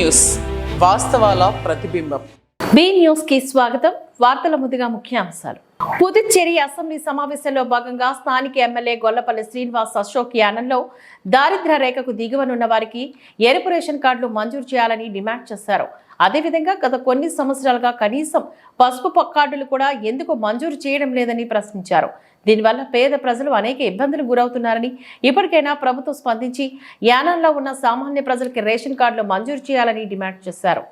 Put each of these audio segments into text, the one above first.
News వాస్తవాల ప్రతిబింబం. B news కి స్వాగతం. వార్తల ముందుగా ముఖ్యాంశాలు. పుదుచ్చేరి అసెంబ్లీ సమావేశంలో భాగంగా స్థానిక ఎమ్మెల్యే గొల్లపల్లి శ్రీనివాస్ అశోక్ యానంలో దారిద్ర్య రేఖకు దిగువనున్న వారికి ఎరుపు రేషన్ కార్డులు మంజూరు చేయాలని డిమాండ్ చేశారు. అదేవిధంగా గత కొన్ని సంవత్సరాలుగా కనీసం పసుపు కార్డులు కూడా ఎందుకు మంజూరు చేయడం లేదని ప్రశ్నించారు. దీనివల్ల పేద ప్రజలు అనేక ఇబ్బందులు గురవుతున్నారని, ఇప్పటికైనా ప్రభుత్వం స్పందించి యానంలో ఉన్న సామాన్య ప్రజలకి రేషన్ కార్డులు మంజూరు చేయాలని డిమాండ్ చేశారు.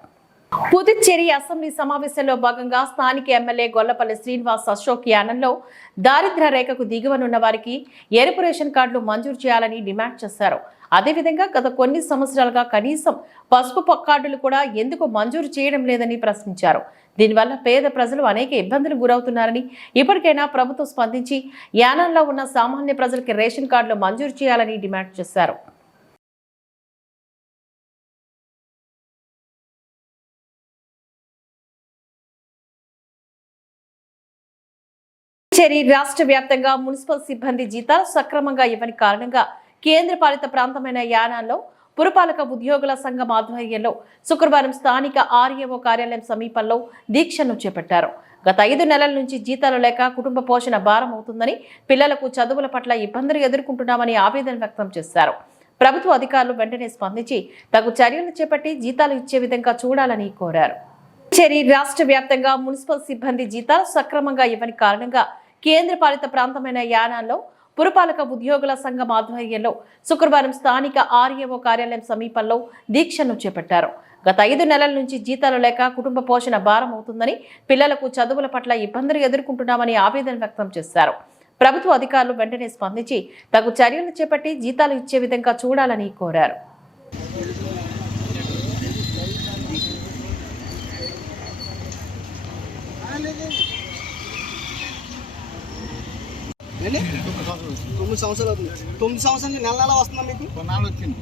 పుదుచ్చేరి అసెంబ్లీ సమావేశంలో భాగంగా స్థానిక ఎమ్మెల్యే గొల్లపల్లి శ్రీనివాస్ అశోక్ యానంలో దారిద్ర్య రేఖకు దిగువనున్న వారికి ఎరుపు రేషన్ కార్డులు మంజూరు చేయాలని డిమాండ్ చేశారు. అదేవిధంగా గత కొన్ని సంవత్సరాలుగా కనీసం పసుపు కార్డులు కూడా ఎందుకు మంజూరు చేయడం లేదని ప్రశ్నించారు. దీనివల్ల పేద ప్రజలు అనేక ఇబ్బందులు గురవుతున్నారని, ఇప్పటికైనా ప్రభుత్వం స్పందించి యానంలో ఉన్న సామాన్య ప్రజలకి రేషన్ కార్డులు మంజూరు చేయాలని డిమాండ్ చేశారు. రాష్ట్ర వ్యాప్తంగా మున్సిపల్ సిబ్బంది జీతాలు సక్రమంగా ఇవ్వని కారణంగా కేంద్రపాలిత ప్రాంతమైన యానాంలో పురపాలక ఉద్యోగుల సంఘం ఆధ్వర్యంలో శుక్రవారం స్థానిక ఆర్ఏఓ కార్యాలయం సమీపంలో దీక్షను చేపట్టారు. గత 5 నెలల నుంచి జీతాలు లేక కుటుంబ పోషణ భారం అవుతుందని, పిల్లలకు చదువుల పట్ల ఇబ్బందులు ఎదుర్కొంటున్నామని ఆవేదన వ్యక్తం చేశారు. ప్రభుత్వ అధికారులు వెంటనే స్పందించి తగు చర్యలు చేపట్టి జీతాలు ఇచ్చే విధంగా చూడాలని కోరారు. రాష్ట్ర వ్యాప్తంగా మున్సిపల్ సిబ్బంది జీతాలు సక్రమంగా ఇవ్వని కారణంగా కేంద్రపాలిత ప్రాంతమైన యానాంలో పురపాలక ఉద్యోగుల సంఘం ఆధ్వర్యంలో శుక్రవారం స్థానిక ఆర్ఏఓ కార్యాలయం సమీపంలో దీక్షను చేపట్టారు. గత 5 నెలల నుంచి జీతాలు లేక కుటుంబ పోషణ భారం అవుతుందని, పిల్లలకు చదువుల పట్ల ఇబ్బందులు ఎదుర్కొంటున్నామని ఆవేదన వ్యక్తం చేశారు. ప్రభుత్వ అధికారులు వెంటనే స్పందించి తగు చర్యలు చేపట్టి జీతాలు ఇచ్చే విధంగా చూడాలని కోరారు. తొమ్మిది సంవత్సరాలు అవుతుంది. 9 సంవత్సరాలు నెల వస్తుందా మీకు? కొన్నాళ్ళు వచ్చింది.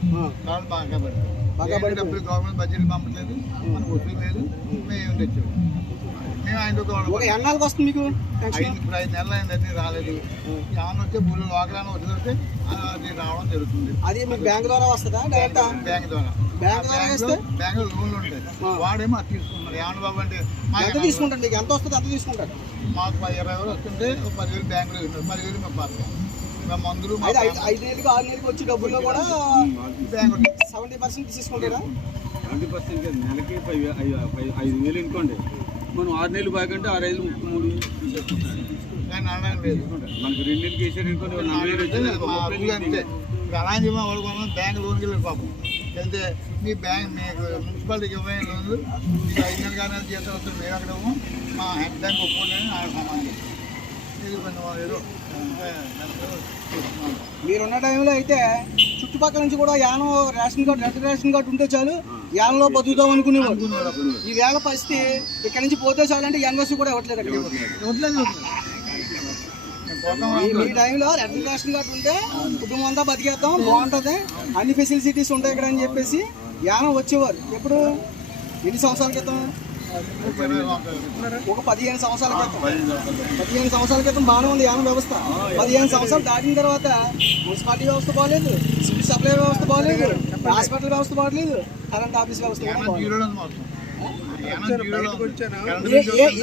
బాగా డబ్బులు గవర్నమెంట్ బడ్జెట్ పంపట్లేదు, మనకు వసూలు లేదు. మేము తెచ్చాము. మేము ఆయన ఎన్నాళ్ళకి వస్తుంది మీకు? 5 నెలలు అయింది, రాలేదు. ఏమన్నా వస్తే భూములు వాకలాన్ని వచ్చితే అది రావడం జరుగుతుంది. అది మీకు బ్యాంక్ ద్వారా వస్తుందా? డైరెక్ట్ బ్యాంక్ ద్వారా. బ్యాంక్ లోన్లు ఉంటాయి. వాడేమో అది తీసుకుంటారు. ఏమన్నా బాబు అంటే ఎంత తీసుకుంటారు? మీకు ఎంత వస్తుంది అంత తీసుకుంటారు? మాకు 20,000 వస్తుంటే 10,000 బ్యాంకులో ఉంటారు. 10,000 మేము పడతాం. మేము మందులు 5 నెలలకు 6 నెలలకు వచ్చే డబ్బుల్లో కూడా బ్యాంకు 70% తీసుకుంటారా? 70% నెలకి 5,000 అనుకోండి. మనం 6 నెలలు బాగంటే 6 నెలలు 33 కానీ అనడం లేదు. మనకు 2 నెలలకి వేసాడు అనుకోండి. 4 అంతే. అలాంటి వాళ్ళు బ్యాంక్ లోన్కి వెళ్ళారు పాపం. వెళ్తే మీ బ్యాంక్ మీకు మున్సిపాలిటీకి ఇవ్వని లోన్లు మీకు 5 నెలలు కానీ జీతం వస్తుంది. మేము అక్కడేమో మా హెడ్ బ్యాంక్ ఒప్పుకోండి ఆయన సమానం. ఇది కొంచెం ఏదో మీరున్న టైంలో అయితే చుట్టుపక్కల నుంచి కూడా Yanam ration card, red ration card ఉంటే చాలు యానంలో బతుకుతాం అనుకునేవారు. ఈ వేళ పరిస్థితి ఇక్కడ నుంచి పోతే చాలు అంటే ఎన్వర్సీ కూడా ఇవ్వట్లేదు. అక్కడ ఈ టైంలో రెడ్ రేషన్ కార్డు ఉంటే కుటుంబం అంతా బతికేస్తాం, బాగుంటుంది, అన్ని ఫెసిలిటీస్ ఉంటాయి ఇక్కడ అని చెప్పేసి యానం వచ్చేవారు. ఎప్పుడు ఎన్ని సంవత్సరాల క్రితం? ఒక 15 సంవత్సరాల క్రితం. 15 సంవత్సరాల క్రితం బాగానే ఉంది యానం వ్యవస్థ. 15 సంవత్సరాలు దాటిన తర్వాత మున్సిపాలిటీ వ్యవస్థ బాగలేదు, సివిల్ సప్లై వ్యవస్థ బాగలేదు, హాస్పిటల్ వ్యవస్థ బాగలేదు, కరెంట్ ఆఫీస్ వ్యవస్థ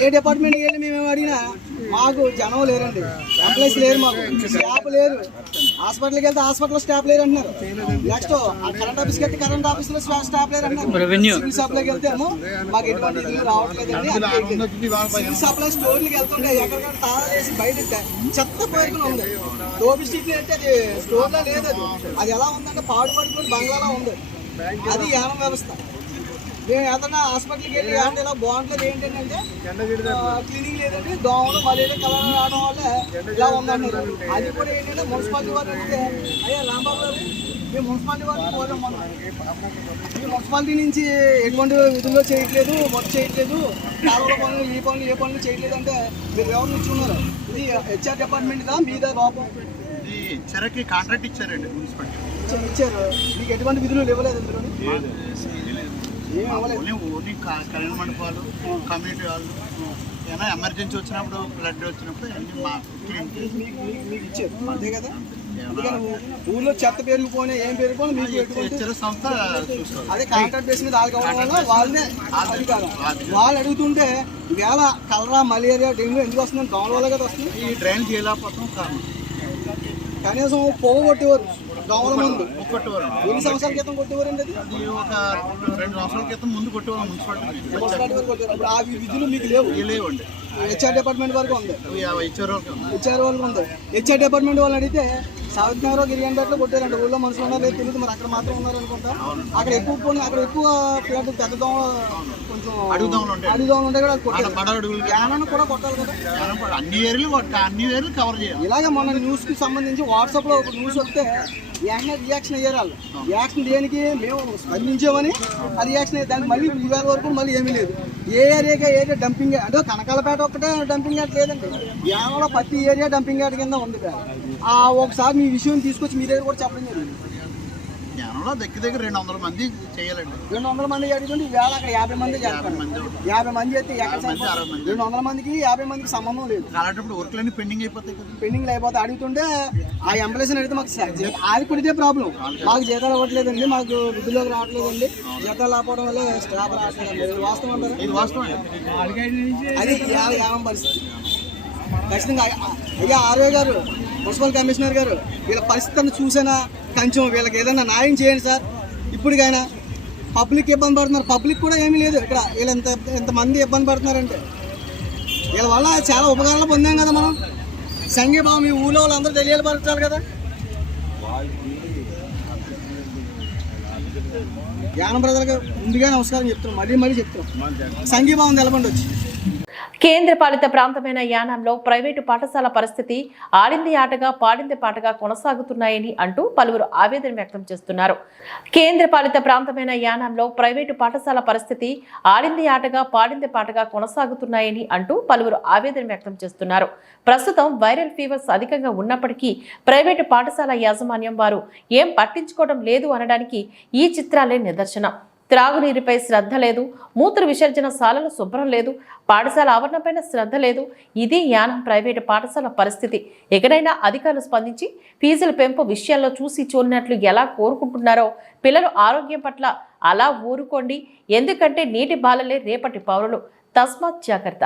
ఏ డిపార్ట్మెంట్ వెళ్ళి మేము అడిగినా మాకు జనం లేరండి, ఎంప్లాయీస్ లేరు, మాకు స్టాఫ్ లేరు. హాస్పిటల్కి వెళ్తే హాస్పిటల్లో స్టాఫ్ లేరు అంటున్నారు. నెక్స్ట్ కరెంట్ ఆఫీస్కి వెళ్తే కరెంట్ ఆఫీస్లో స్టాఫ్ లేరు అంటున్నారు. సివిల్ సప్లైకి వెళ్తేమో మాకు ఎటువంటి ఇల్లు రావట్లేదండి. సివిల్ సప్లై స్టోర్లకి వెళ్తుంటే ఎక్కడికక్కడ తాళాలు వేసి బయట చెత్త పేరుకుని ఉంది. టోపీ స్ట్రీట్ అంటే అది స్టోర్లో లేదు. అది ఎలా ఉందంటే పాడుపడుకుని బంగ్లాలో ఉంది. అది యానం వ్యవస్థ. మేము ఏదైనా హాస్పిటల్కి వెళ్ళి అంటే ఇలా బాగుంటుంది ఏంటంటే క్లీనింగ్ లేదండి, దోమలు మలేరియా కలర్ రావడం వల్ల ఇలా ఉందంటున్నారు. అది కూడా ఏంటంటే మున్సిపాలిటీ వారు అంటే అయ్యా రాంబాబు గారు మేము మున్సిపాలిటీ వారిని కోరాం. ఈ మున్సిపాలిటీ నుంచి ఎటువంటి విధుల్లో చేయట్లేదు, వర్క్ చేయట్లేదు, కాలువల పనులు ఈ పనులు ఏ పనులు చేయట్లేదు అంటే మీరు ఎవరు ఇచ్చుకున్నారు? ఇది హెచ్ఆర్ డిపార్ట్మెంట్దా మీదా లోపం? హెచ్ఆర్కి కాంట్రాక్ట్ ఇచ్చారండి మున్సిపాలిటీ ఇచ్చారు. మీకు ఎటువంటి విధులు ఇవ్వలేదు అందులో? ఓన్లీ కళ్యాణ మండపాలు, కమ్యూనిటీ వాళ్ళు, ఏమైనా ఎమర్జెన్సీ వచ్చినప్పుడు, బ్లడ్ వచ్చినప్పుడు అన్ని మా మీకు ఇచ్చారు అంతే కదా. అందుకని ఊళ్ళో చెత్త పెరిగిపోయినా ఏం పెరిగిపోయినా మీకు ఎటువంటి హెచ్చరిక సంస్థ చూసుకోవాలి. అదే కాంట్రాక్ట్ బేస్ మీద వాళ్ళకి అవ్వడం వల్ల వాళ్ళనే అధికారం. వాళ్ళు అడుగుతుంటే ఈవేళ కలరా మలేరియా డెంగ్యూ ఎందుకు వస్తుందని దోమల వల్ల కదా వస్తుంది. ఈ డ్రైన్ చేయలేకపోతాం కారణం కనీసం పొగ కొట్టేవారు దోమల ముందు. కొట్టేవారు ఎన్ని సంవత్సరాల క్రితం కొట్టేవారండి అది? అది ఒక 2 సంవత్సరాల క్రితం ముందు కొట్టేవారు మున్సిపాలిటీ మున్సిపాలిటీ వరకు కొట్టేవారు. ఇప్పుడు ఆ విధులు మీకు లేవు. లేవండి. హెచ్ఆర్ డిపార్ట్మెంట్ వరకు ఉంది. ఇచ్చారు హెచ్ఆర్ వరకు ఉంది. హెచ్ఆర్ డిపార్ట్మెంట్ వాళ్ళు అడిగితే సౌత్ నగర్ గిరిజనపేటలో కొట్టారంట. ఊళ్ళో మనుషులు ఉన్నారో లేదు తెలియదు, మరి అక్కడ మాత్రం ఉన్నారు అనుకుంటా. అక్కడ ఎక్కువ ఫ్లాట్ పెద్ద దోమ కొంచెం అడుగుదోమలు ఉంటాయి కూడా కొట్టారు. యానాన్ని కూడా కొట్టాలి కదా. అన్ని ఏరియాలు కవర్ చేయాలి. ఇలాగే మన న్యూస్ కి సంబంధించి వాట్సాప్ లో ఒక న్యూస్ వస్తే వెంటనే రియాక్షన్ అయ్యారు వాళ్ళు. రియాక్షన్ దేనికి? మేము స్పందించామని ఆ రియాక్షన్ అయ్యారు. దానికి మళ్ళీ ఇవాళ వరకు మళ్ళీ ఏమీ లేదు. ఏ ఏరియా డంపింగ్ అంటే కనకాలపేట ఒక్కటే డంపింగ్ యార్డ్ లేదండి. యానంలో ప్రతి ఏరియా డంపింగ్ యార్డ్ కింద ఉంది. ఒకసారి మీ విషయం తీసుకొచ్చి మీ దగ్గర కూడా చెప్పడం జరిగింది. జ్ఞానంలో దగ్గర 200 మంది చేయాలండి. 200 మంది అడుగుతుంటే ఈవేళ అక్కడ 50 మంది చేస్తారు. 50 మంది అయితే 200 మందికి 50 మందికి సంబంధం లేదు. అలాంటప్పుడు వర్క్లన్నీ పెండింగ్ అయిపోతాయి కదా. పెండింగ్ అయిపోతే అడుగుతుంటే ఆ ఎంప్లాయీస్ అడిగితే మాకు అది కూడా ఇదే ప్రాబ్లం. మాకు జీతాలు ఇవ్వట్లేదండి, మాకు విధుల్లోకి రావట్లేదండి, జీతాలు రాకపోవడం వల్ల స్టాఫ్ రావట్లేదండి. ఇది వాస్తవం అంటారు. ఇది వాస్తవం. అది యానం పరిస్థితి. ఖచ్చితంగా అయ్యా ఆర్ఏ గారు, మున్సిపల్ కమిషనర్ గారు, వీళ్ళ పరిస్థితిని చూసినా కొంచెం వీళ్ళకి ఏదైనా న్యాయం చేయండి సార్. ఇప్పటికైనా పబ్లిక్ ఇబ్బంది పడుతున్నారు. పబ్లిక్ కూడా ఏమీ లేదు ఇక్కడ. వీళ్ళు ఎంతమంది ఇబ్బంది పడుతున్నారంటే వీళ్ళ వల్ల చాలా ఉపకారాలు పొందాం కదా మనం. సంఘీభావం ఈ ఊళ్ళో వాళ్ళందరూ తెలియపరచాలి కదా. యానం ప్రజలకు ముందుగా నమస్కారం చెప్తున్నాం, మళ్ళీ చెప్తున్నాం. సంఘీభావం తెలపండి వచ్చి. కేంద్ర పాలిత ప్రాంతమైన యానాంలో ప్రైవేటు పాఠశాల పరిస్థితి ఆడింది ఆటగా పాడింది పాటగా కొనసాగుతున్నాయని అంటూ పలువురు ఆవేదన వ్యక్తం చేస్తున్నారు. కేంద్ర పాలిత ప్రాంతమైన యానాంలో ప్రైవేటు పాఠశాల పరిస్థితి ఆడింది ఆటగా పాడింది పాటగా కొనసాగుతున్నాయని అంటూ పలువురు ఆవేదన వ్యక్తం చేస్తున్నారు. ప్రస్తుతం వైరల్ ఫీవర్స్ అధికంగా ఉన్నప్పటికీ ప్రైవేటు పాఠశాల యాజమాన్యం వారు ఏం పట్టించుకోవడం లేదు అనడానికి ఈ చిత్రాలే నిదర్శనం. త్రాగునీరుపై శ్రద్ధ లేదు, మూత్ర విసర్జన శాలలు శుభ్రం లేదు, పాఠశాల ఆవరణపైన శ్రద్ధ లేదు. ఇది యానం ప్రైవేటు పాఠశాల పరిస్థితి. ఎక్కడైనా అధికారులు స్పందించి ఫీజుల పెంపు విషయాల్లో చూసి చూడనట్లు ఎలా కోరుకుంటున్నారో పిల్లల ఆరోగ్యం పట్ల అలా ఊరుకోండి. ఎందుకంటే నీటి బాలలే రేపటి పౌరులు. తస్మాత్ జాగ్రత్త.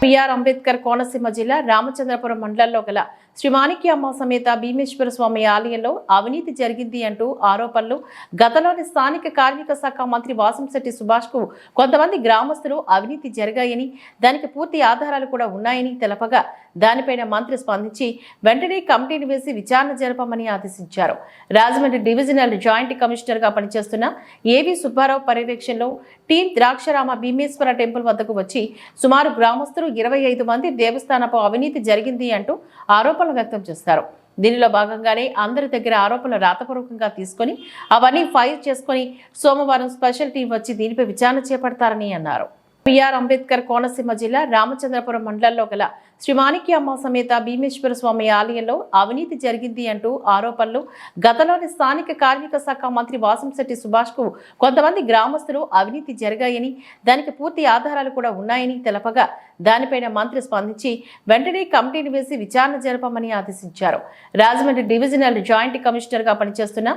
బిఆర్ అంబేద్కర్ కోనసీమ జిల్లా రామచంద్రపురం మండలంలో గల శ్రీ మాణిక్యమ్మ సమేత భీమేశ్వర స్వామి ఆలయంలో అవినీతి జరిగింది అంటూ ఆరోపణలు. గతంలోని స్థానిక కార్మిక శాఖ మంత్రి వాసంశెట్టి సుభాష్ కు కొంతమంది గ్రామస్తులు అవినీతి జరిగాయని, దానికి పూర్తి ఆధారాలు కూడా ఉన్నాయని తెలపగా దానిపైన మంత్రి స్పందించి వెంటనే కమిటీని వేసి విచారణ జరపమని ఆదేశించారు. రాజమండ్రి డివిజనల్ జాయింట్ కమిషనర్ గా పనిచేస్తున్న ఏవి సుబ్బారావు పర్యవేక్షణలో టీం ద్రాక్షరామ భీమేశ్వర టెంపుల్ వద్దకు వచ్చి సుమారు గ్రామస్తులు 25 మంది దేవస్థానపు అవినీతి జరిగింది అంటూ ఆరోపణలు వ్యక్తం చేస్తారు. దీనిలో భాగంగానే అందరి దగ్గర ఆరోపణలు రాతపూర్వకంగా తీసుకొని అవన్నీ ఫైల్ చేసుకుని సోమవారం స్పెషల్ టీం వచ్చి దీనిపై విచారణ చేపడతారని అన్నారు. బిఆర్ అంబేద్కర్ కోనసీమ జిల్లా రామచంద్రపురం మండలంలో గల శ్రీ మాణిక్యమ్మ సమేత భీమేశ్వర స్వామి ఆలయంలో అవినీతి జరిగింది అంటూ ఆరోపణలు. గతంలోని స్థానిక కార్మిక శాఖ మంత్రి వాసంశెట్టి సుభాష్ కు కొంతమంది గ్రామస్తులు అవినీతి జరిగాయని, దానికి పూర్తి ఆధారాలు కూడా ఉన్నాయని తెలపగా దానిపైన మంత్రి స్పందించి వెంటనే కమిటీని వేసి విచారణ జరపమని ఆదేశించారు. రాజమండ్రి డివిజనల్ జాయింట్ కమిషనర్ గా పనిచేస్తున్న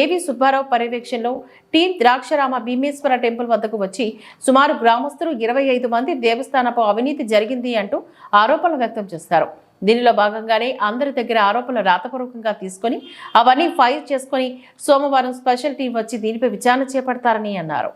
ఏవి సుబ్బారావు పర్యవేక్షణలో టీం ద్రాక్షరామ భీమేశ్వర టెంపుల్ వద్దకు వచ్చి సుమారు గ్రామస్తులు 25 మంది దేవస్థానపు అవినీతి జరిగింది అంటూ ఆరోపణలు వ్యక్తం చేస్తారు. దీనిలో భాగంగానే అందరి దగ్గర ఆరోపణలు రాతపూర్వకంగా తీసుకొని అవన్నీ ఫైల్ చేసుకుని సోమవారం స్పెషల్ టీం వచ్చి దీనిపై విచారణ చేపడతారని అన్నారు.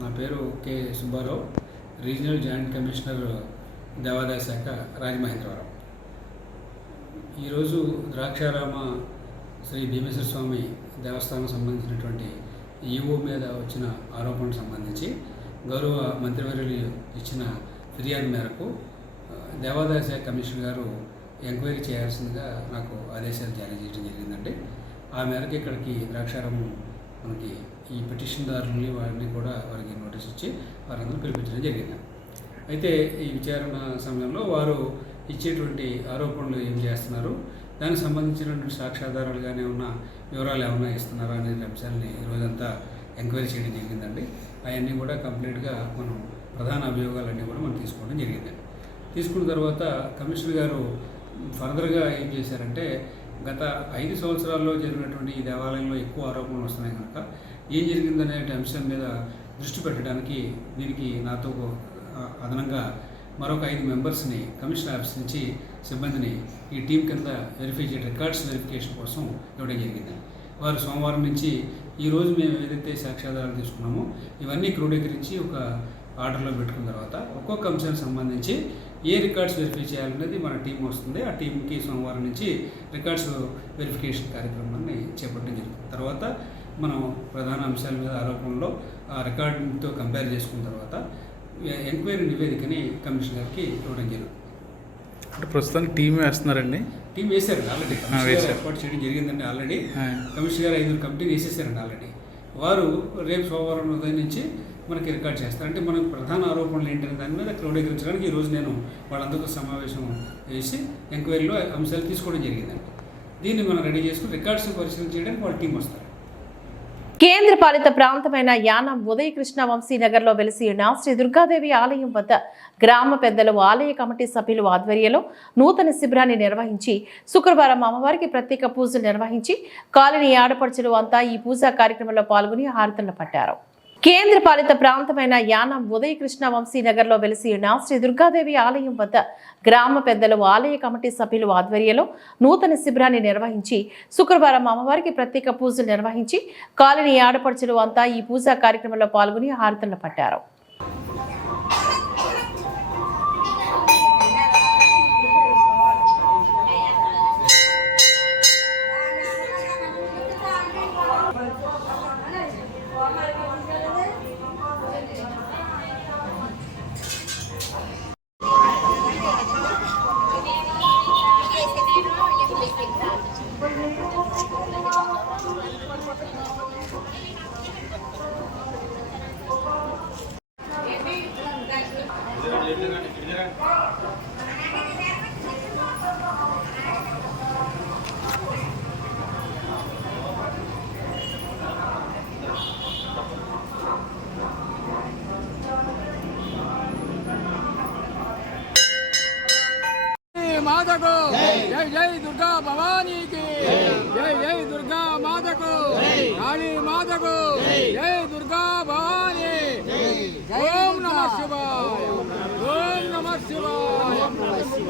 నా పేరు K Subbarao, regional joint commissioner దేవాదాయ శాఖ రాజమహేంద్రవరం. ఈరోజు ద్రాక్షారామ శ్రీ భీమేశ్వర స్వామి దేవస్థానం సంబంధించినటువంటి ఈవో మీద వచ్చిన ఆరోపణకు సంబంధించి గౌరవ మంత్రివర్యులు ఇచ్చిన ఫిర్యాదు మేరకు దేవాదాయ శాఖ కమిషనర్ గారు ఎంక్వైరీ చేయాల్సిందిగా నాకు ఆదేశాలు జారీ చేయడం జరిగిందండి. ఆ మేరకు ఇక్కడికి ద్రాక్షారామం మనకి ఈ పిటిషన్దారులని వారిని కూడా వారికి నోటీస్ ఇచ్చి వారందరూ పిలిపించడం జరిగింది. అయితే ఈ విచారణ సమయంలో వారు ఇచ్చేటువంటి ఆరోపణలు ఏం చేస్తున్నారు, దానికి సంబంధించినటువంటి సాక్ష్యాధారాలు కానీ ఏమన్నా వివరాలు ఏమైనా ఇస్తున్నారా అనే అంశాలని ఈరోజంతా ఎంక్వైరీ చేయడం జరిగిందండి. అవన్నీ కూడా కంప్లీట్గా మనం ప్రధాన అభియోగాలన్నీ కూడా మనం తీసుకోవడం జరిగింది. తీసుకున్న తర్వాత కమిషనర్ గారు ఫర్దర్గా ఏం చేశారంటే, గత 5 సంవత్సరాల్లో జరిగినటువంటి ఈ దేవాలయంలో ఎక్కువ ఆరోపణలు వస్తున్నాయి కనుక ఏం జరిగిందనే అంశం మీద దృష్టి పెట్టడానికి దీనికి నాతో అదనంగా మరొక 5 మెంబర్స్ని కమిషనర్ ఆఫీస్ నుంచి సిబ్బందిని ఈ టీం కింద వెరిఫై చేయడం, రికార్డ్స్ వెరిఫికేషన్ కోసం ఇవ్వడం జరిగింది. వారు సోమవారం నుంచి ఈరోజు మేము ఏదైతే సాక్ష్యాధారాలు తీసుకున్నామో ఇవన్నీ క్రోడీకరించి ఒక ఆర్డర్లో పెట్టుకున్న తర్వాత ఒక్కొక్క అంశానికి సంబంధించి ఏ రికార్డ్స్ వెరిఫై చేయాలనేది మన టీం వస్తుంది. ఆ టీంకి సోమవారం నుంచి రికార్డ్స్ వెరిఫికేషన్ కార్యక్రమాన్ని చేపట్టడం జరుగుతుంది. తర్వాత మనం ప్రధాన అంశాల మీద ఆరోపణలో ఆ రికార్డుతో కంపేర్ చేసుకున్న తర్వాత ఎంక్వైరీ నివేదికని కమిషనర్ గారికి ఇవ్వడం జరుగుతుంది. అంటే ప్రస్తుతానికి టీం వేస్తున్నారండి? టీం వేశారు ఆల్రెడీ, కమిషనర్ ఏర్పాటు చేయడం జరిగిందండి. ఆల్రెడీ కమిషనర్ గారు 5 కమిటీలు వేసేసారండి ఆల్రెడీ. వారు రేపు సోమవారం ఉదయం నుంచి మనకి రికార్డ్ చేస్తారు. అంటే మనకు ప్రధాన ఆరోపణలు ఏంటనే దాని మీద క్రోడీకరించడానికి ఈరోజు నేను వాళ్ళందరితో సమావేశం చేసి ఎంక్వైరీలో అంశాలు తీసుకోవడం జరిగిందండి. దీన్ని మనం రెడీ చేసుకుని రికార్డ్స్ పరిశీలన చేయడానికి వాళ్ళ టీం వస్తారు. కేంద్ర పాలిత ప్రాంతమైన యానం ఉదయకృష్ణ వంశీనగర్లో వెలిసి ఉన్న శ్రీ దుర్గాదేవి ఆలయం వద్ద గ్రామ పెద్దలు, ఆలయ కమిటీ సభ్యులు ఆధ్వర్యంలో నూతన శిబిరాన్ని నిర్వహించి శుక్రవారం అమ్మవారికి ప్రత్యేక పూజలు నిర్వహించి కాలనీ ఆడపడుచులు అంతా ఈ పూజా కార్యక్రమంలో పాల్గొని హారతులు పట్టారు. కేంద్ర పాలిత ప్రాంతమైన యానం ఉదయకృష్ణ వంశీనగర్లో వెలిసి ఉన్న శ్రీ దుర్గాదేవి ఆలయం వద్ద గ్రామ పెద్దలు, ఆలయ కమిటీ సభ్యులు ఆధ్వర్యంలో నూతన శిబిరాన్ని నిర్వహించి శుక్రవారం అమ్మవారికి ప్రత్యేక పూజలు నిర్వహించి కాలనీ ఆడపడుచులు అంతా ఈ పూజా కార్యక్రమంలో పాల్గొని హారతులు పట్టారు. మాతకు జై జై దుర్గా భవానీకి జై జై దుర్గా మాతకు కాళీ మాతకు జై దుర్గా భవానీ ఓం నమః శివాయ ఓం నమః శివాయ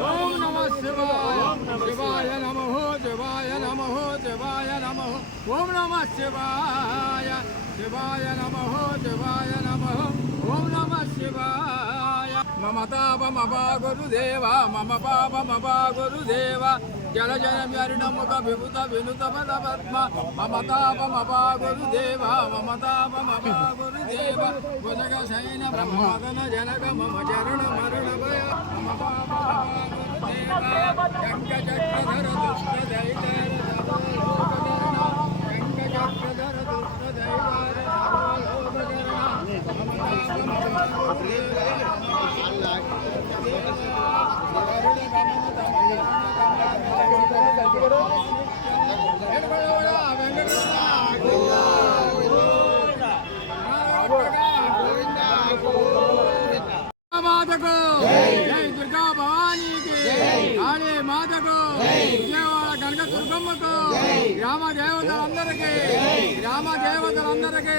ఓం నమః శివాయ శివాయ నమః శివాయ నమః శివాయ నమః ఓం నమః శివాయ శివాయ నమః శివాయ నమః ఓం నమః శివాయ మమ తాపమప గురుదేవ మమ పాపమప గురుదేవ జల జనముఖ విభుత వినుత పద పద్మ మమ తాపమప గురుదేవ మమ తాపమప గురుదేవ భుజగ శయన బ్రహ్మగణ జనక మమ చరణ మరణ భయ మమ పాపమప గురుదేవ శంఖ చక్రధర దుష్ట దైతార శంఖ చక్రధర దుష్ట దైతార మాతకు జై దుర్గా భవానీకి కాళీ మాతకు విజయవాడ కనక దుర్గమ్మకు గ్రామ దేవతలందరికీ గ్రామ దేవతలందరికీ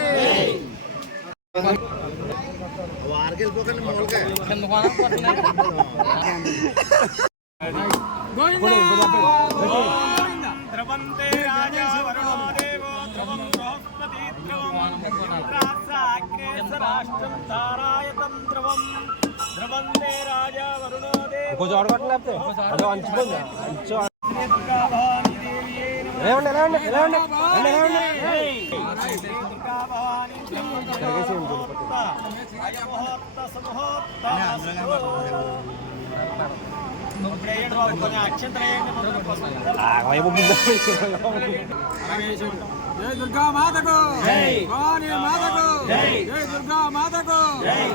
ద్రవంతే రాజా వరుణో దేవో ద్రవం బృహస్పతి ద్రవం ఇంద్రాగ్రేసరాష్ట్రం తారాయతం ద్రవం ద్రవంతే రాజా వరుణో దేవో జై దుర్గా మాతకు భవానీ మాతకు జై దుర్గా మాతకు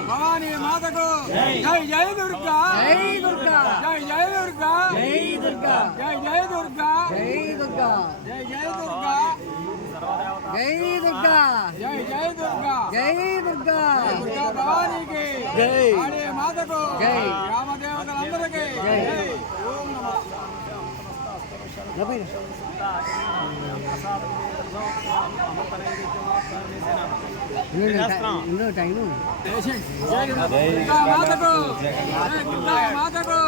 భవానీ మాతకు జై జై దుర్గా జై దుర్గా జై జై దుర్గా జై దుర్గా జై జై దుర్గా జై దుర్గా జై జై దుర్గా జై దుర్గా జై జై దుర్గా జై దుర్గా దుర్గా భవానీకి జై కాళీ మాతకు జై గ్రామ దేవతలందరికీ జై ఓం నమః మాతకు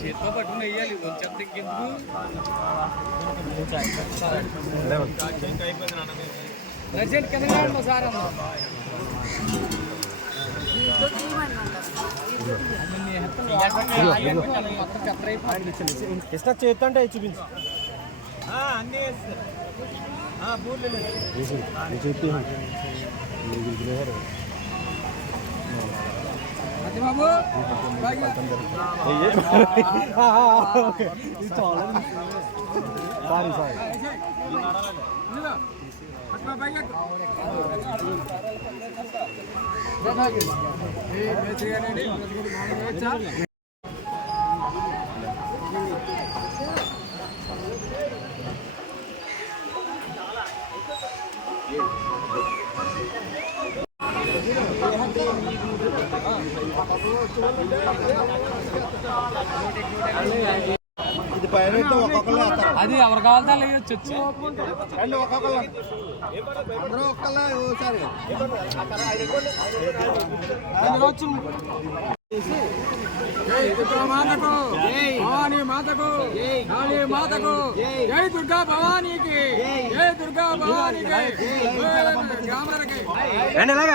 చేతితో పట్టుకుని వేయాలి కొంచెం తగ్గింపు ప్రజెంట్ కింద సార్ కృష్ణ చేస్తుంటే చూపించు చెప్పి బాబు సారీ సారీ ఇది పైన ఒక్కొక్కరు అది ఎవరు కావాలంటే అలాగే చొచ్చు రెండు ఒక్కొక్కరు అందరూ ఒక్కళ్ళ ఓసారి మాతకు భవానీ మాతకు కాళీ మాతకు జై దుర్గా భవానీకి జై దుర్గా భవానీకి గ్రామాలకి ఏమండి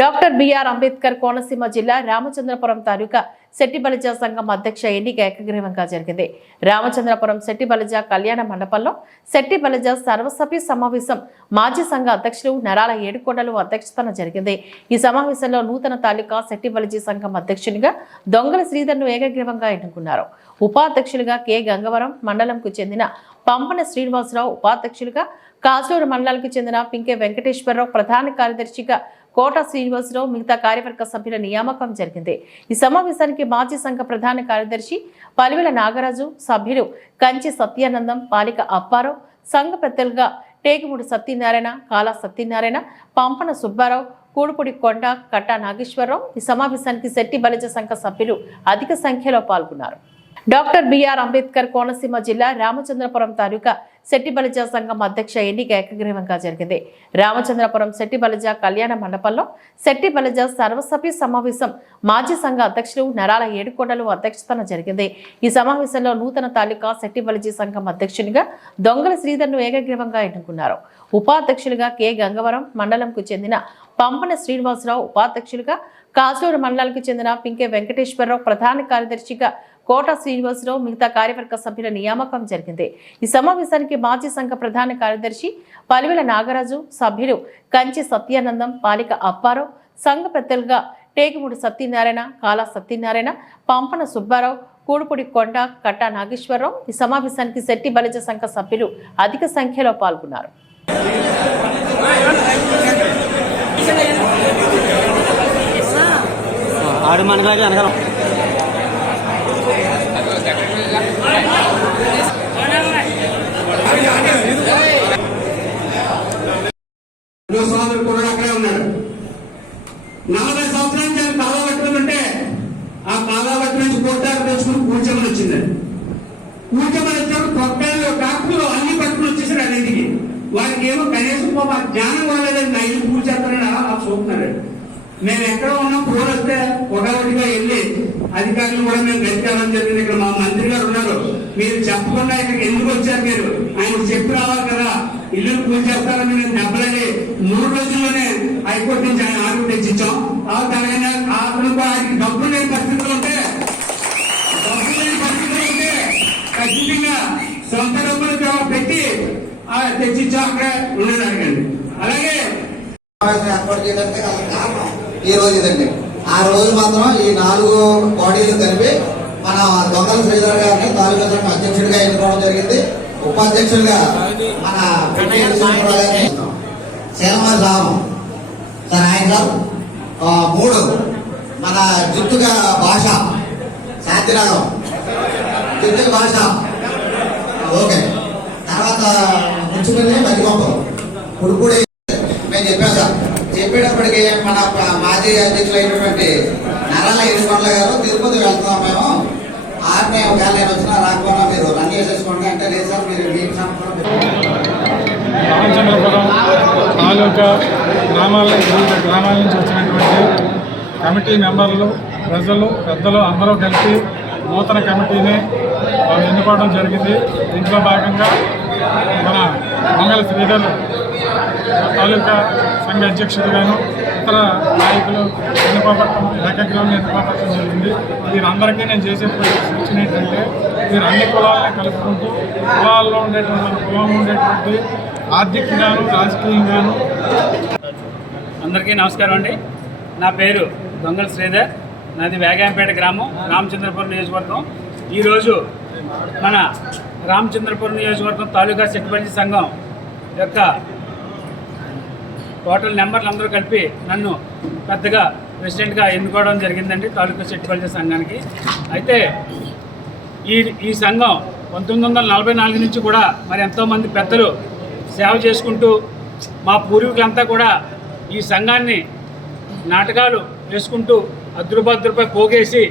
డాక్టర్ బిఆర్ అంబేద్కర్ కోనసీమ జిల్లా రామచంద్రపురం తాలూకా శెట్టిబలిజ సంఘం అధ్యక్ష ఎన్నిక ఏకగ్రీవంగా జరిగింది. రామచంద్రపురం శెట్టిబలిజ కళ్యాణ మండపంలో శెట్టిబలిజ సర్వసభ్య సమావేశం మాజీ సంఘ అధ్యక్షులు నరాల ఏడుకొండలు అధ్యక్షతన జరిగింది. ఈ సమావేశంలో నూతన తాలూకా శెట్టిబలిజ సంఘం అధ్యక్షునిగా దొంగల శ్రీధర్ను ఏకగ్రీవంగా ఎన్నుకున్నారు. ఉపాధ్యక్షులుగా కె గంగవరం మండలంకు చెందిన పంపన శ్రీనివాసరావు, ఉపాధ్యక్షులుగా కాజూరు మండలానికి చెందిన పింకే వెంకటేశ్వరరావు, ప్రధాన కార్యదర్శిగా కోట శ్రీనివాసరావు, మిగతా కార్యవర్గ సభ్యుల నియామకం జరిగింది. ఈ సమావేశానికి మాజీ సంఘ ప్రధాన కార్యదర్శి పలివెల నాగరాజు, సభ్యులు కంచి సత్యానందం, పాలిక అప్పారావు, సంఘ పెద్దలుగా టేకుముడి సత్యనారాయణ, కాలా సత్యనారాయణ, పంపన సుబ్బారావు, కూడుపుడి కొండ, కట్టా నాగేశ్వరరావు. ఈ సమావేశానికి శెట్టి బలిజ సంఘ సభ్యులు అధిక సంఖ్యలో పాల్గొన్నారు. డాక్టర్ బిఆర్ అంబేద్కర్ కోనసీమ జిల్లా రామచంద్రపురం తాలూకా శెట్టిబలిజ సంఘం అధ్యక్ష ఎన్నిక ఏకగ్రీవంగా జరిగింది. రామచంద్రపురం శెట్టిబలిజ కళ్యాణ మండపంలో శెట్టిబలిజ సర్వసభ్య సమావేశం మాజీ సంఘ అధ్యక్షులు నరాల ఏడుకొండలు అధ్యక్షతన జరిగింది. ఈ సమావేశంలో నూతన తాలూకా శెట్టిబలిజ సంఘం అధ్యక్షునిగా దొంగల శ్రీధర్ను ఏకగ్రీవంగా ఎన్నుకున్నారు. ఉపాధ్యక్షులుగా కె గంగవరం మండలంకు చెందిన పంపన శ్రీనివాసరావు, ఉపాధ్యక్షులుగా కాజూరు మండలానికి చెందిన పింకే వెంకటేశ్వరరావు, ప్రధాన కార్యదర్శిగా కోట శ్రీనివాసరావు, మిగతా కార్యవర్గ సభ్యుల నియామకం జరిగింది. ఈ సమావేశానికి మాజీ సంఘ ప్రధాన కార్యదర్శి పలివెల నాగరాజు, సభ్యులు కంచి సత్యానందం, పాలిక అప్పారావు, సంఘ పెద్దలుగా టేకుముడి సత్యనారాయణ, కాలా సత్యనారాయణ, పంపన సుబ్బారావు, కూడుపుడి కొండ, కట్టా నాగేశ్వరరావు. ఈ సమావేశానికి శెట్టి బలిజ సంఘ సభ్యులు అధిక సంఖ్యలో పాల్గొన్నారు. సోదరుడు కూడా అక్కడే ఉన్నాడు. 40 సంవత్సరాల నుంచి ఆయన కాలా పట్టుకుంటే ఆ కాలా పట్టు నుంచి కోటాకు తెచ్చుకుని కూర్చోమని వచ్చిందండి. కూర్చోమని వచ్చినప్పుడు తొక్కలు డాక్టర్లు అన్ని పట్టుకుని వచ్చేసాడు అన్నింటికి. వారికి ఏమో కనీసం జ్ఞానం వాళ్ళదండి, ఐదు కూర్చేస్తారని అలా చూస్తున్నాడు. మేము ఎక్కడ ఉన్నాం, ఫోన్ వస్తే ఒకటిగా వెళ్ళి అధికారులు కూడా మేము గట్టికాలని జరిగింది. ఇక్కడ మా మంత్రి గారు ఉన్నారు, మీరు చెప్పకుండా ఇక్కడికి ఎందుకు వచ్చారు, మీరు ఆయన చెప్పి రావాలి కదా, ఇల్లు కూల్చేస్తారని మేము దెబ్బలని 3 రోజుల్లోనే హైకోర్టు నుంచి ఆయన ఆర్డర్ తెచ్చిచ్చాం. ఆయనకి డబ్బులు లేని పరిస్థితులు ఉంటే ఖచ్చితంగా సొంత డబ్బులు పెట్టి తెచ్చిచ్చాం, అక్కడ ఉన్నది అడగండి. అలాగే ఏర్పాటు చేయడానికి కారణం ఈ రోజు ఇదండి. ఆ రోజు మాత్రం ఈ 4 బాడీలు కలిపి మన దొంగల శ్రీధర్ గారిని తాలూకా సంఘం అధ్యక్షుడిగా ఎన్నుకోవడం జరిగింది. ఉపాధ్యక్షుడిగా మన శ్రీనివాస రామం సార్, ఆయన సార్ 3 మన జుత్తుగా భాష శాంతిరాగం, జుత్తుగా భాష ఓకే. తర్వాత మున్సిపల్ని మధ్యగొప్పం పుడుకుడి మేము చెప్పాం సార్. చెప్పేటప్పటికి మన మాజీ అధ్యక్షులు అయినటువంటి నరాల ఏడుకొండల గారు తిరుపతి వెళ్తున్నాం మేము, ఆర్నే ఒకవేళ నేను వచ్చినా రాకపోయినా మీరు రన్ చేసేసుకోండి అంటే, లేదు సార్ మీరు మీ రామచంద్రపురం తాలూకా గ్రామాల నుంచి వచ్చినటువంటి కమిటీ మెంబర్లు, ప్రజలు, పెద్దలు అందరూ కలిసి నూతన కమిటీని ఎన్నుకోవడం జరిగింది. దీంట్లో భాగంగా మన మంగళ శ్రీధర్ తాలూకా సంఘ అధ్యక్షుడిగాను ఇతర నాయకులు ఎన్నుకోవడం, ఏకగ్రీవంగా ఎన్నుకోవడం జరిగింది. వీరందరికీ నేను చేసే సూచన ఏంటంటే, మీరు అన్ని కులాలని కలుపుకుంటూ కులాల్లో ఉండేటువంటి మన కులంలో ఉండేటువంటి ఆర్థికంగాను రాజకీయంగాను. అందరికీ నమస్కారం అండి. నా పేరు దొంగల శ్రీధర్, నాది వేగాంపేట గ్రామం, రామచంద్రపురం నియోజకవర్గం. ఈరోజు మన రామచంద్రపురం నియోజకవర్గం తాలూకా సెట్టిబల్జీ సంఘం యొక్క టోటల్ నెంబర్లు అందరూ కలిపి నన్ను పెద్దగా ప్రెసిడెంట్గా ఎన్నుకోవడం జరిగిందండి తాలూకా సెట్టిబల్జీ సంఘానికి. అయితే ఈ సంఘం 1944 నుంచి కూడా మరి ఎంతోమంది పెద్దలు సేవ చేసుకుంటూ మా పూర్వీకులంతా కూడా ఈ సంఘాన్ని నాటకాలు వేసుకుంటూ అద్రుపద్రుపై పోగేసి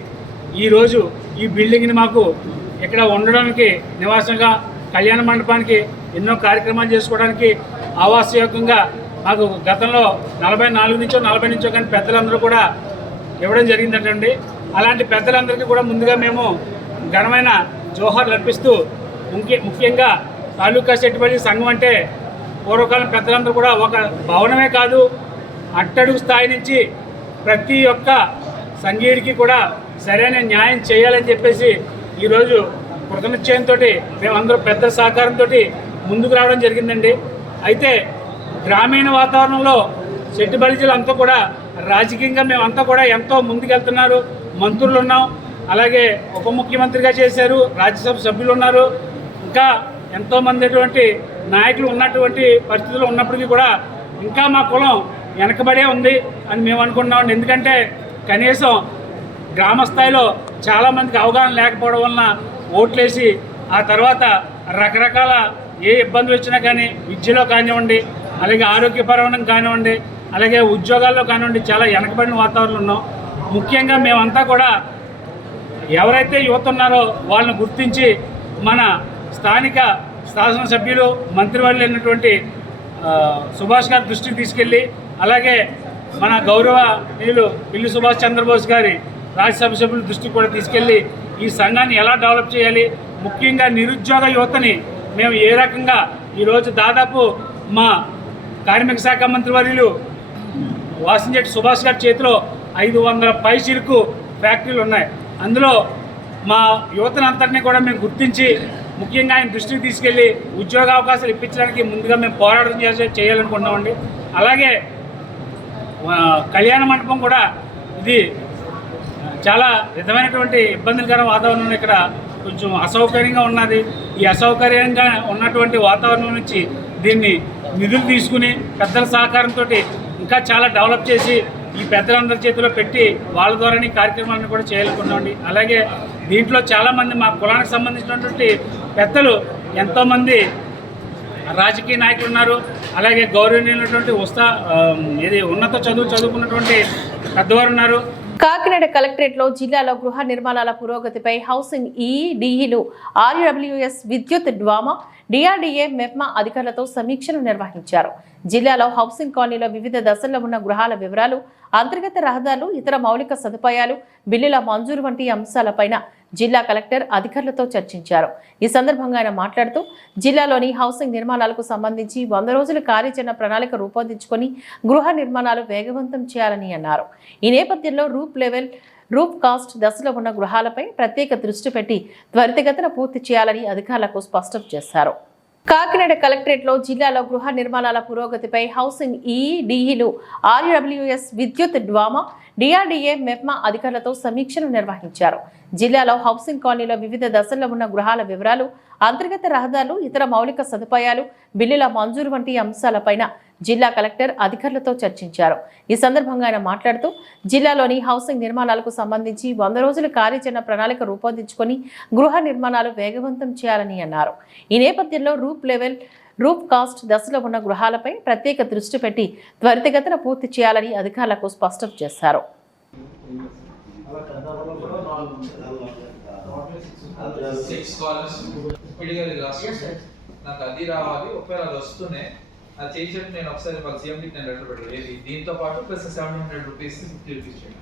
ఈరోజు ఈ బిల్డింగ్ని మాకు ఇక్కడ ఉండడానికి నివాసంగా, కళ్యాణ మండపానికి, ఎన్నో కార్యక్రమాలు చేసుకోవడానికి ఆవాసయోగ్యంగా మాకు గతంలో 44 నుంచో 40 నుంచో కానీ పెద్దలందరూ కూడా ఇవ్వడం జరిగిందంటండి. అలాంటి పెద్దలందరికీ కూడా ముందుగా మేము ఘనమైన జోహార్లు అర్పిస్తూ, ముఖ్యంగా తాలూకా సెట్టిబల్జీ సంఘం అంటే పూర్వకాలం పెద్దలందరూ కూడా ఒక భవనమే కాదు, అట్టడుగు స్థాయి నుంచి ప్రతి ఒక్క సంఘీయుడికి కూడా సరైన న్యాయం చేయాలని చెప్పేసి ఈరోజు కృతనిశ్చయంతో మేమందరూ పెద్ద సహకారంతో ముందుకు రావడం జరిగిందండి. అయితే గ్రామీణ వాతావరణంలో సెట్టిబల్జీలు అంతా కూడా రాజకీయంగా మేమంతా కూడా ఎంతో ముందుకెళ్తున్నారు. మంత్రులు ఉన్నాం, అలాగే ఉప ముఖ్యమంత్రిగా చేశారు, రాజ్యసభ సభ్యులు ఉన్నారు, ఇంకా ఎంతోమంది నాయకులు ఉన్నటువంటి పరిస్థితులు ఉన్నప్పటికీ కూడా ఇంకా మా కులం వెనకబడే ఉంది అని మేము అనుకున్నాం. ఎందుకంటే కనీసం గ్రామ స్థాయిలో చాలామందికి అవగాహన లేకపోవడం వలన ఓట్లేసి ఆ తర్వాత రకరకాల ఏ ఇబ్బందులు వచ్చినా కానీ విద్యలో కానివ్వండి, అలాగే ఆరోగ్యపరమైన కానివ్వండి, అలాగే ఉద్యోగాల్లో కానివ్వండి చాలా వెనకబడిన వాతావరణంలో ఉన్నాం. ముఖ్యంగా మేమంతా కూడా ఎవరైతే యువత ఉన్నారో వాళ్ళని గుర్తించి మన స్థానిక శాసనసభ్యులు, మంత్రివర్యులు అయినటువంటి సుభాష్ గారి దృష్టికి తీసుకెళ్ళి, అలాగే మన గౌరవనీయులు పిల్లి సుభాష్ చంద్రబోస్ గారి రాజ్యసభ సభ్యుల దృష్టికి కూడా తీసుకెళ్ళి ఈ సంఘాన్ని ఎలా డెవలప్ చేయాలి, ముఖ్యంగా నిరుద్యోగ యువతని మేము ఏ రకంగా ఈరోజు దాదాపు మా కార్మిక శాఖ మంత్రివర్యులు వాసిరెడ్డి సుభాష్ గారి చేతిలో 500 పైచిలకు ఫ్యాక్టరీలు ఉన్నాయి. అందులో మా యువతనంతటినీ కూడా మేము గుర్తించి ముఖ్యంగా ఆయన దృష్టికి తీసుకెళ్ళి ఉద్యోగ అవకాశాలు ఇప్పించడానికి ముందుగా మేము పోరాటం చేయాలనుకుంటున్నామండి. అలాగే కళ్యాణ మండపం కూడా ఇది చాలా విధమైనటువంటి ఇబ్బందికర వాతావరణం, ఇక్కడ కొంచెం అసౌకర్యంగా ఉన్నది. ఈ అసౌకర్యంగా ఉన్నటువంటి వాతావరణం నుంచి దీన్ని నిధులు తీసుకుని పెద్దల సహకారంతో ఇంకా చాలా డెవలప్ చేసి ఈ పెద్దలందరి చేతిలో పెట్టి వాళ్ళ ద్వారానే కార్యక్రమాలను కూడా చేయాలనుకున్నామండి. అలాగే దీంట్లో చాలామంది మా కులానికి సంబంధించినటువంటి పెద్దలు ఎంతోమంది రాజకీయ నాయకులు ఉన్నారు, అలాగే గౌరవనీయులైనటువంటి ఉన్నత చదువుకున్నటువంటి పెద్దవారు ఉన్నారు. కాకినాడ కలెక్టరేట్ లో జిల్లాలో గృహ నిర్మాణాల పురోగతిపై హౌసింగ్ ఈడీఈలు, ఆర్డబ్ల్యూఎస్, విద్యుత్, డ్వామా, డిఆర్డీఏ, మెప్మా అధికారులతో సమీక్షలు నిర్వహించారు. జిల్లాలో హౌసింగ్ కాలనీలో వివిధ దశల్లో ఉన్న గృహాల వివరాలు, అంతర్గత రహదారులు, ఇతర మౌలిక సదుపాయాలు, బిల్లుల మంజూరు వంటి అంశాలపైన జిల్లా కలెక్టర్ అధికారులతో చర్చించారు. ఈ సందర్భంగా ఆయన మాట్లాడుతూ జిల్లాలోని హౌసింగ్ నిర్మాణాలకు సంబంధించి 100 రోజుల కార్యాచరణ ప్రణాళిక రూపొందించుకొని గృహ నిర్మాణాలు వేగవంతం చేయాలని అన్నారు. ఈ నేపథ్యంలో రూఫ్ కాస్ట్ దశలో ఉన్న గృహాలపై ప్రత్యేక దృష్టి పెట్టి త్వరితగతిన పూర్తి చేయాలని అధికారులకు స్పష్టం చేశారు. కాకినాడ కలెక్టరేట్ లో జిల్లాలో గృహ నిర్మాణాల పురోగతిపై హౌసింగ్ ఈడీఈలు, ఆర్డబ్ల్యూఎస్, విద్యుత్, డ్వామా, డిఆర్డీఏ, మెప్మా అధికారులతో సమీక్షలు నిర్వహించారు. జిల్లాలో హౌసింగ్ కాలనీలో వివిధ దశల్లో ఉన్న గృహాల వివరాలు, అంతర్గత రహదారులు, ఇతర మౌలిక సదుపాయాలు, బిల్లుల మంజూరు వంటి అంశాలపైన జిల్లా కలెక్టర్ అధికారులతో చర్చించారు. ఈ సందర్భంగా ఆయన మాట్లాడుతూ జిల్లాలోని హౌసింగ్ నిర్మాణాలకు సంబంధించి 100 రోజుల కార్యాచరణ ప్రణాళిక రూపొందించుకొని గృహ నిర్మాణాలు వేగవంతం చేయాలని అన్నారు. ఈ నేపథ్యంలో రూఫ్ కాస్ట్ దశలో ఉన్న గృహాలపై ప్రత్యేక దృష్టి పెట్టి త్వరితగతిన పూర్తి చేయాలని అధికారులకు స్పష్టం చేశారు. నాకు అది రావాలి, ఒకవేళ అది వస్తూనే అది చేసేట్టు నేను ఒకసారి వాళ్ళ సీఎంకి నేను లెటర్ పెట్టాను. దీంతో పాటు ప్లస్ 700 రూపీస్ 50 రూపీస్ చేయాలి.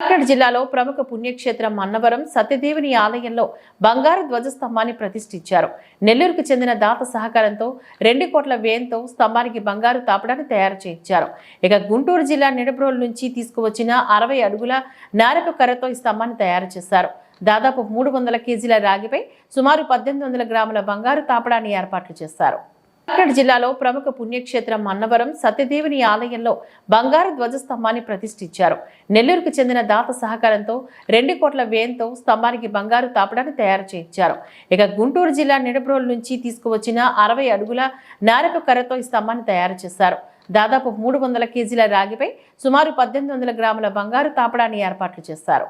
కాకినాడ జిల్లాలో ప్రముఖ పుణ్యక్షేత్రం అన్నవరం సత్యదేవుని ఆలయంలో బంగారు ధ్వజస్తంభాన్ని ప్రతిష్ఠించారు. నెల్లూరుకు చెందిన దాత సహకారంతో 2 కోట్ల వ్యయంతో స్తంభానికి బంగారు తాపడాన్ని తయారు చేయించారు. ఇక గుంటూరు జిల్లా నిడబ్రోలు నుంచి తీసుకువచ్చిన 60 అడుగుల నారక కర్రతో ఈ స్తంభాన్ని తయారు చేశారు. దాదాపు 300 కేజీల రాగిపై సుమారు 1800 గ్రాముల బంగారు తాపడాన్ని ఏర్పాట్లు చేశారు. కాకినాడ జిల్లాలో ప్రముఖ పుణ్యక్షేత్రం అన్నవరం సత్యదేవుని ఆలయంలో బంగారు ధ్వజస్తంభాన్ని ప్రతిష్ఠించారు. నెల్లూరుకు చెందిన దాత సహకారంతో 2 కోట్ల వ్యయంతో స్తంభానికి బంగారు తాపడాన్ని తయారు చేయించారు. ఇక గుంటూరు జిల్లా నిడబ్రోలు నుంచి తీసుకువచ్చిన 60 అడుగుల నారక కర్రతో ఈ స్తంభాన్ని తయారు చేశారు. దాదాపు 300 కేజీల రాగిపై సుమారు 1800 గ్రాముల బంగారు తాపడాన్ని ఏర్పాట్లు చేశారు.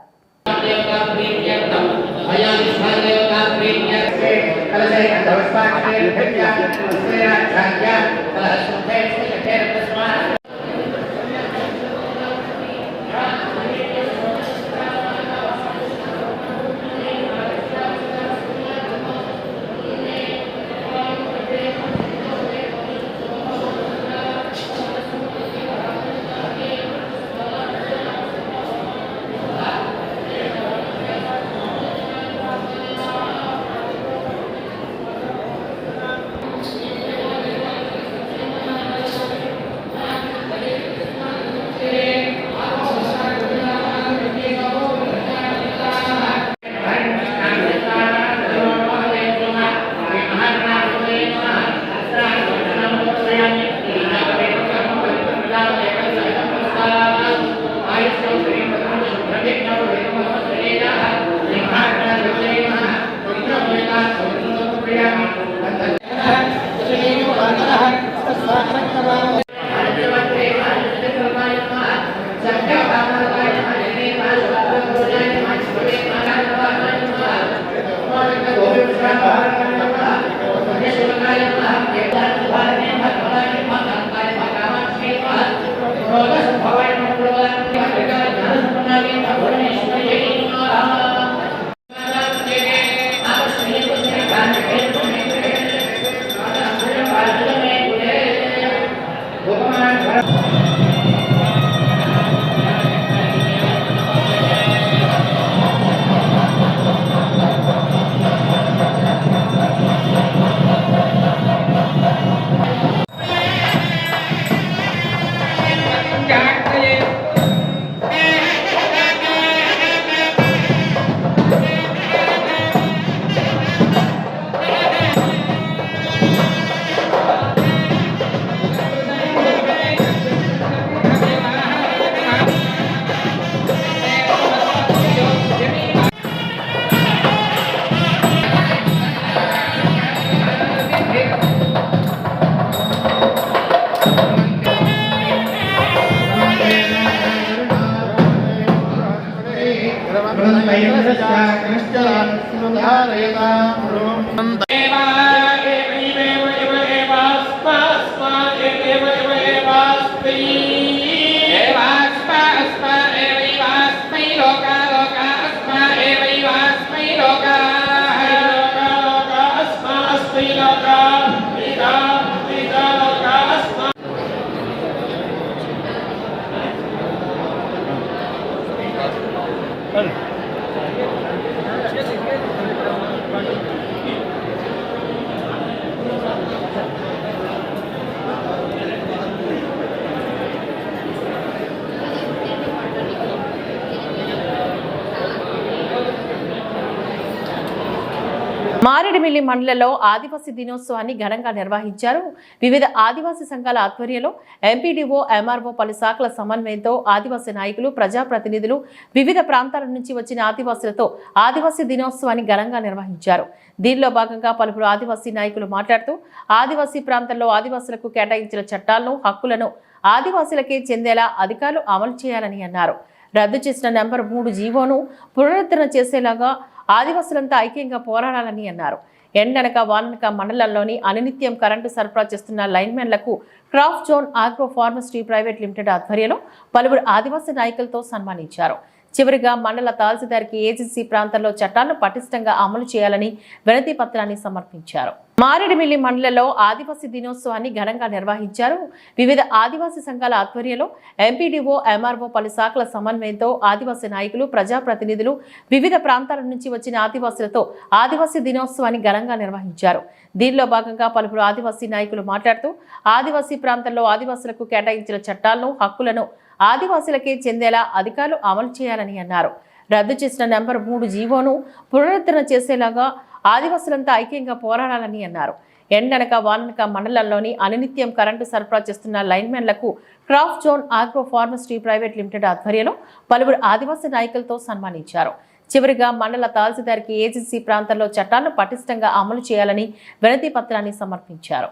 మారేడుమిల్లి మండలంలో ఆదివాసీ దినోత్సవాన్ని ఘనంగా నిర్వహించారు. వివిధ ఆదివాసీ సంఘాల ఆధ్వర్యంలో ఎంపీడీఓ, ఎంఆర్ఓ పలు శాఖల సమన్వయంతో ఆదివాసీ నాయకులు, ప్రజాప్రతినిధులు, వివిధ ప్రాంతాల నుంచి వచ్చిన ఆదివాసులతో ఆదివాసీ దినోత్సవాన్ని ఘనంగా నిర్వహించారు. దీనిలో భాగంగా పలువురు ఆదివాసీ నాయకులు మాట్లాడుతూ ఆదివాసీ ప్రాంతంలో ఆదివాసులకు కేటాయించిన చట్టాలను, హక్కులను ఆదివాసులకే చెందేలా అధికారులు అమలు చేయాలని అన్నారు. రద్దు చేసిన నెంబర్ 3 జీవోను పునరుద్ధరణ చేసేలాగా ఆదివాసులంతా ఐక్యంగా పోరాడాలని అన్నారు. ఎండనక వాననక మండలంలోని అనునిత్యం కరెంటు సరఫరా చేస్తున్న లైన్మెన్లకు క్రాఫ్ట్ జోన్ ఆగ్రో ఫార్మస్ట్రీ ప్రైవేట్ లిమిటెడ్ ఆధ్వర్యంలో పలువురు ఆదివాసీ నాయకులతో సన్మానించారు. చివరిగా మండల తహసీల్దార్కి ఏజెన్సీ ప్రాంతంలో చట్టాలను పటిష్టంగా అమలు చేయాలని వినతి పత్రాన్ని సమర్పించారు. మారేడుమిల్లి మండలంలో ఆదివాసీ దినోత్సవాన్ని ఘనంగా నిర్వహించారు. వివిధ ఆదివాసీ సంఘాల ఆధ్వర్యంలో ఎంపీడీఓ, ఎంఆర్ఓ పలు శాఖల సమన్వయంతో ఆదివాసీ నాయకులు, ప్రజాప్రతినిధులు, వివిధ ప్రాంతాల నుంచి వచ్చిన ఆదివాసులతో ఆదివాసీ దినోత్సవాన్ని ఘనంగా నిర్వహించారు. దీనిలో భాగంగా పలువురు ఆదివాసీ నాయకులు మాట్లాడుతూ ఆదివాసీ ప్రాంతంలో ఆదివాసులకు కేటాయించిన చట్టాలను, హక్కులను ఆదివాసులకే చెందేలా అధికారులు అమలు చేయాలని అన్నారు. రద్దు చేసిన నెంబర్ 3 జీవోను పునరుద్ధరణ చేసేలాగా ఆదివాసులంతా ఐక్యంగా పోరాడాలని అన్నారు. ఎండనక వాననక మండలంలోని అనునిత్యం కరెంటు సరఫరా చేస్తున్న లైన్మెన్లకు క్రాఫ్ట్ జోన్ ఆగ్రో ఫార్మస్ట్రీ ప్రైవేట్ లిమిటెడ్ ఆధ్వర్యంలో పలువురు ఆదివాసీ నాయకులతో సన్మానించారు. చివరిగా మండల తహసీల్దార్కి ఏజెన్సీ ప్రాంతాల్లో చట్టాలను పటిష్టంగా అమలు చేయాలని వినతి పత్రాన్ని సమర్పించారు.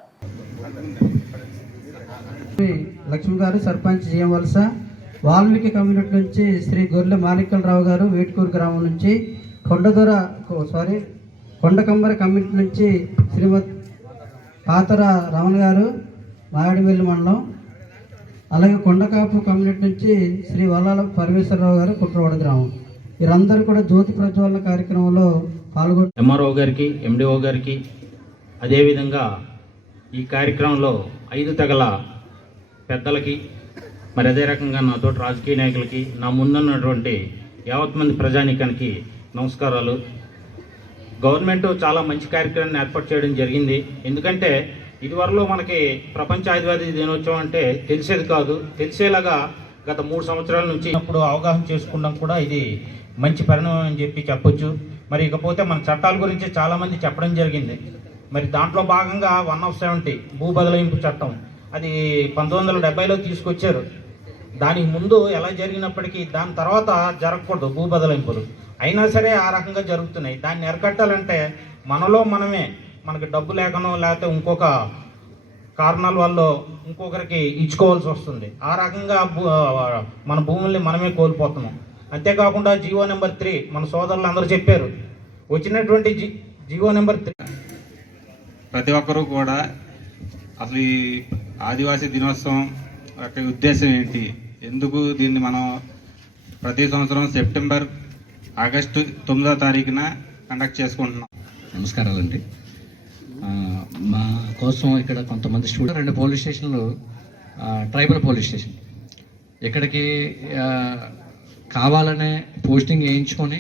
లక్ష్మి గారు సర్పంచ్ జీఎం వలస, వాల్మీకి కమ్యూనిటీ నుంచి శ్రీ గొర్రె మాణిక్యలరావు గారు వేట్కూరు గ్రామం నుంచి, కొండకమ్మర కమ్యూనిటీ నుంచి శ్రీమతి పాతర రమణ గారు మారేడుమిల్లి మండలం, అలాగే కొండకాపు కమ్యూనిటీ నుంచి శ్రీ వల్లాల పరమేశ్వరరావు గారు కుట్రవాడ గ్రామం. వీరందరూ కూడా జ్యోతి ప్రజ్వలన కార్యక్రమంలో పాల్గొని ఎంఆర్ఓ గారికి, ఎండిఓ గారికి, అదేవిధంగా ఈ కార్యక్రమంలో 5 తెగల పెద్దలకి, మరి అదే రకంగా నాతో రాజకీయ నాయకులకి, నా ముందున్నటువంటి యావత్ మంది ప్రజానీకానికి నమస్కారాలు. గవర్నమెంట్ చాలా మంచి కార్యక్రమాన్ని ఏర్పాటు చేయడం జరిగింది. ఎందుకంటే ఇదివరలో మనకి ప్రపంచ ఆదివాసీ దినోత్సవం అంటే తెలిసేది కాదు. తెలిసేలాగా గత 3 సంవత్సరాల నుంచి అప్పుడు అవగాహన చేసుకోవడం కూడా ఇది మంచి పరిణామం అని చెప్పొచ్చు. మరి ఇకపోతే మన చట్టాల గురించి చాలామంది చెప్పడం జరిగింది. మరి దాంట్లో భాగంగా 1 of 70 భూ బదలాయింపు చట్టం, అది 1970లో తీసుకొచ్చారు. దానికి ముందు ఎలా జరిగినప్పటికీ దాని తర్వాత జరగకూడదు భూ బదలాయింపులు, అయినా సరే ఆ రకంగా జరుగుతున్నాయి. దాన్ని అరికట్టాలంటే మనలో మనమే, మనకి డబ్బు లేకనో లేకపోతే ఇంకొక కారణాల వల్ల ఇంకొకరికి ఇచ్చుకోవాల్సి వస్తుంది. ఆ రకంగా మన భూముల్ని మనమే కోల్పోతున్నాం. అంతేకాకుండా జీవో నెంబర్ 3 మన సోదరులు అందరూ చెప్పారు, వచ్చినటువంటి జీవో నెంబర్ 3 ప్రతి ఒక్కరూ కూడా అసలు ఈ ఆదివాసీ దినోత్సవం యొక్క ఉద్దేశం ఏంటి, ఎందుకు దీన్ని మనం ప్రతి సంవత్సరం సెప్టెంబర్, ఆగస్టు 9వ తారీఖున కండక్ట్ చేసుకుంటున్నాం. నమస్కారాలండి. మా కోసం ఇక్కడ కొంతమంది స్టూడెంట్ 2 పోలీస్ స్టేషన్లు, ట్రైబల్ పోలీస్ స్టేషన్, ఇక్కడికి కావాలనే పోస్టింగ్ వేయించుకొని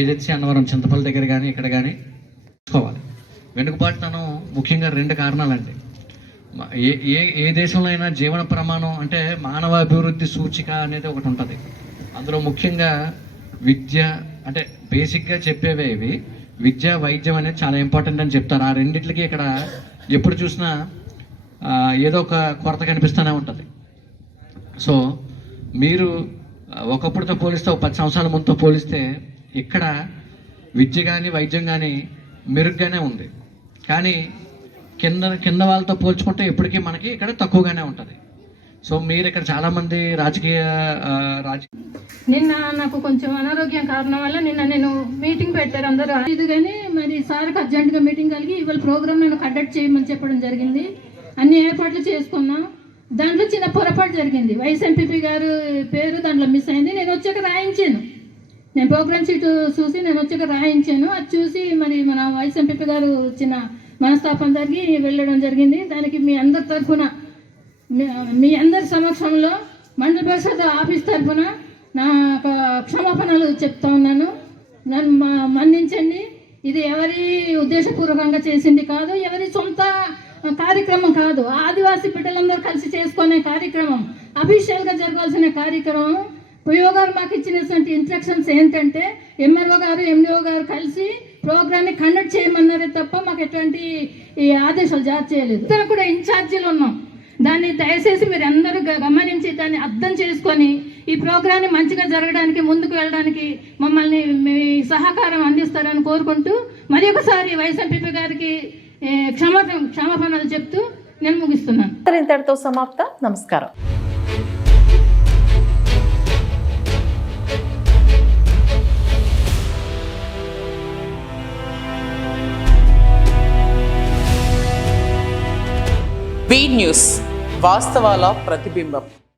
ఏజెన్సీ అన్నవరం చింతపల్లి దగ్గర కానీ ఇక్కడ కానీ చూసుకోవాలి. వెనుకబాటుతనం ముఖ్యంగా 2 కారణాలండి. ఏ దేశంలో అయినా జీవన ప్రమాణం అంటే మానవ అభివృద్ధి సూచిక అనేది ఒకటి ఉంటుంది. అందులో ముఖ్యంగా విద్య అంటే బేసిక్గా చెప్పేవే ఇవి. విద్య, వైద్యం అనేది చాలా ఇంపార్టెంట్ అని చెప్తారు. ఆ రెండింటికి ఇక్కడ ఎప్పుడు చూసినా ఏదో ఒక కొరత కనిపిస్తూనే ఉంటుంది. సో మీరు ఒకప్పుడుతో పోలిస్తే 10 సంవత్సరాల ముందుతో పోలిస్తే ఇక్కడ విద్య కానీ వైద్యం కానీ మెరుగ్గానే ఉంది. కానీ కింద వాళ్ళతో పోల్చుకుంటే ఇప్పటికీ మనకి ఇక్కడ తక్కువగానే ఉంటుంది. సో మీరు ఇక్కడ చాలామంది నిన్న నాకు కొంచెం అనారోగ్యం కారణం వల్ల నేను మీటింగ్ పెట్టారు అందరూ ఇది, కానీ మరి సార్కి అర్జెంటుగా మీటింగ్ కలిగి ఇవాళ ప్రోగ్రామ్ నేను కండక్ట్ చేయమని చెప్పడం జరిగింది. అన్ని ఏర్పాట్లు చేసుకున్నాం. దాంట్లో చిన్న పొరపాటు జరిగింది. వైస్ ఎంపీపీ గారు పేరు దాంట్లో మిస్ అయింది. నేను వచ్చాక రాయించాను. నేను ప్రోగ్రామ్ షీట్ చూసి నేను వచ్చాక రాయించాను. అది చూసి మరి మన వైస్ ఎంపీపీ గారు చిన్న మనస్తాపం జరిగి వెళ్ళడం జరిగింది. దానికి మీ అందరి తరఫున, మీ అందరి సమక్షంలో మండల పరిషత్ ఆఫీస్ తరఫున నా క్షమాపణలు చెప్తా ఉన్నాను. నన్ను మన్నించండి. ఇది ఎవరి ఉద్దేశపూర్వకంగా చేసింది కాదు, ఎవరి సొంత కార్యక్రమం కాదు. ఆదివాసీ బిడ్డలందరూ కలిసి చేసుకునే కార్యక్రమం, అఫీషియల్గా జరగాల్సిన కార్యక్రమం. పిఓ గారు మాకు ఇచ్చినటువంటి ఇన్స్ట్రక్షన్స్ ఏంటంటే ఎంఆర్ఓ గారు, ఎండిఓ గారు కలిసి ప్రోగ్రామ్ని కండక్ట్ చేయమన్నారే తప్ప మాకు ఎటువంటి ఆదేశాలు జారీ చేయలేదు. ఇతర కూడా ఇన్ఛార్జీలు ఉన్నాం. దాన్ని దయచేసి మీరు అందరూ గమనించి దాన్ని అర్థం చేసుకొని ఈ ప్రోగ్రామ్ని మంచిగా జరగడానికి, ముందుకు వెళ్ళడానికి మమ్మల్ని మీ సహకారం అందిస్తారని కోరుకుంటూ మరి ఒకసారి వైస్ ఎంపీపీ గారికి క్షమాపణలు చెప్తూ నేను ముగిస్తున్నాను. ఇంతటితో సమాప్తం. నమస్కారం. బీ న్యూస్, వాస్తవాల ప్రతిబింబం.